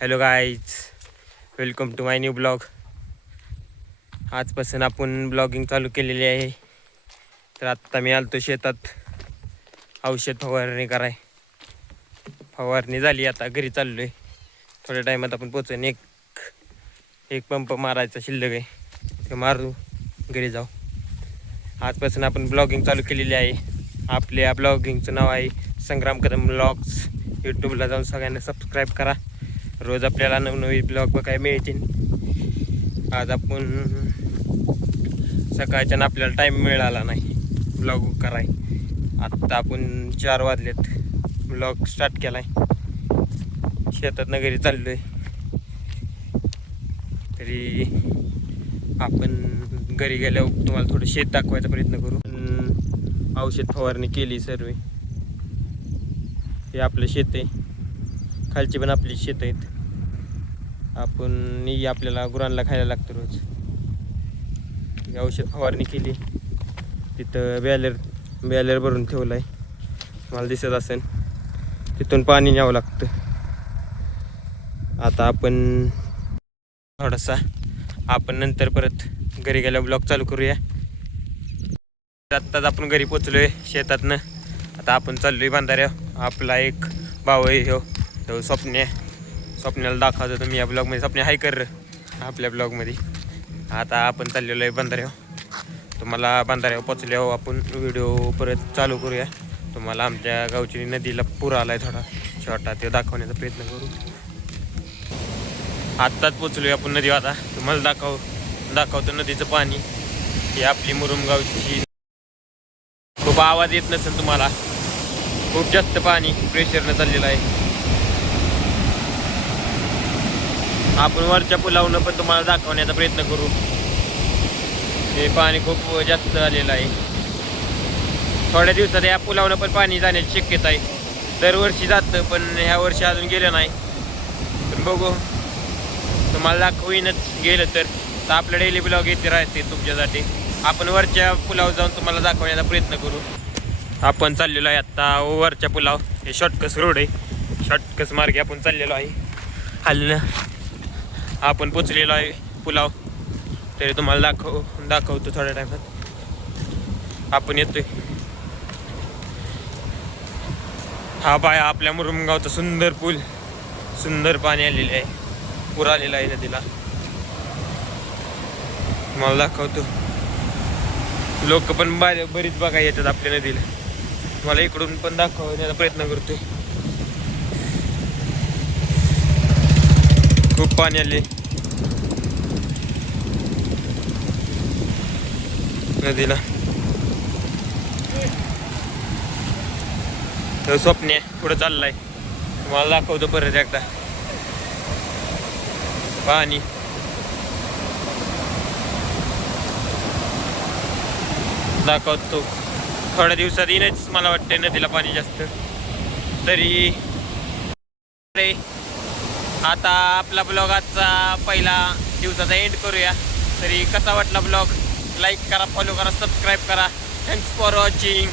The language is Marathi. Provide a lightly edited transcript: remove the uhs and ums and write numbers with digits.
Hello guys, welcome to my new blog. आजपासून आपण ब्लॉगिंग चालू केलेली आहे. तर आत्ता मी आलतो शेतात औषध फवारणी कराय. फवारणी झाली, आता घरी चाललो आहे. थोड्या टायमात आपण पोचून एक पंप मारायचा शिल्लक आहे, ते मारू, घरी जाऊ. आजपासून आपण ब्लॉगिंग चालू केलेली आहे. आपल्या ब्लॉगिंगचं नाव आहे संग्राम कदम ब्लॉग्स. यूट्यूबला जाऊन सगळ्यांना सबस्क्राईब करा. रोज आपल्याला नवनवीन ब्लॉग बघायला मिळतील. आज आपण सकाळच्यानं आपल्याला टाईम मिळाला नाही ब्लॉग कराय. आत्ता आपण 4 वाजलेत, ब्लॉग स्टार्ट केला आहे. शेतातनं घरी चाललो आहे. तरी आपण घरी गेल्यावर तुम्हाला थोडं शेत दाखवायचा प्रयत्न करू. औषध फवारणी केली सर्व. हे आपलं शेत आहे, खालची पण आपली शेत आहेत. आपण आपल्याला गुरांना खायला लागतं रोज. औषध फवारणी केली. तिथं बॅलर भरून ठेवलं आहे, मला दिसत असेल. तिथून पाणी न्यावं लागतं. आता आपण थोडासा नंतर परत घरी गेल्यावर ब्लॉग चालू करूया. आत्ताच आपण घरी पोचलोय शेतातनं. आता आपण चाललोय बांधाऱ्या. आपला एक भाऊ आहे, हो स्वप्न्याला दाखवतो तुम्ही या ब्लॉगमध्ये. स्वप्ने हाय कर आपल्या ब्लॉगमध्ये. आता आपण चाललेलो आहे बांधाऱ्यावर. तुम्हाला बांधाऱ्यावर पोचल्यावर आपण व्हिडिओ परत चालू करूया. तुम्हाला आमच्या गावची नदीला पूर आला आहे थोडा छोटा, ते दाखवण्याचा प्रयत्न करू. आत्ताच पोचलोय आपण नदीवर. आता तुम्हाला दाखवतो नदीचं पाणी. ही आपली मुरुमगावची. खूप आवाज येत नसेल तुम्हाला, खूप जास्त पाणी प्रेशरनं चाललेलं आहे. आपण वरच्या पुलावनं पण तुम्हाला दाखवण्याचा प्रयत्न करू. हे पाणी खूप जास्त आलेलं आहे. थोड्या दिवसात या पुलावनं पण पाणी जाण्याची शक्यता आहे. दरवर्षी जातं, पण ह्या वर्षी अजून गेलं नाही. पण बघू, तुम्हाला दाखवीनच गेलं तर आपलं डेली ब्लॉग येते राहते तुमच्यासाठी. आपण वरच्या पुलावर जाऊन तुम्हाला दाखवण्याचा प्रयत्न करू. आपण चाललेलो आहे आत्ता वरच्या पुलाव. हे शॉर्टकट रोड आहे, शॉर्टकट मार्गे आपण चाललेलो आहे. हल्लं आपण पोचलेलो आहे पुलाव. तरी तुम्हाला दाखवतो थोड्या टायमात. आपण येतोय. हा बाय आपल्या मुरुमगावचा सुंदर पूल. सुंदर पाणी आलेले आहे, पूर आलेला आहे नदीला. मला दाखवतो. लोक पण बरीच बघायला येतात आपल्या नदीला. मला इकडून पण दाखवण्याचा प्रयत्न करतोय. खूप पाणी आले नदीला. तर स्वप्ने पुढं चाललाय, तुम्हाला दाखवतो परत एकदा पाणी. दाखवतो थोड्या दिवसात येईनच मला वाटते नदीला पाणी जास्त. तरी आता आपला ब्लॉग आजचा पहिला दिवसाचा एंड करूया. तरी कसा वाटला ब्लॉग? लाईक करा, फॉलो करा, सबस्क्राईब करा. Thanks for watching.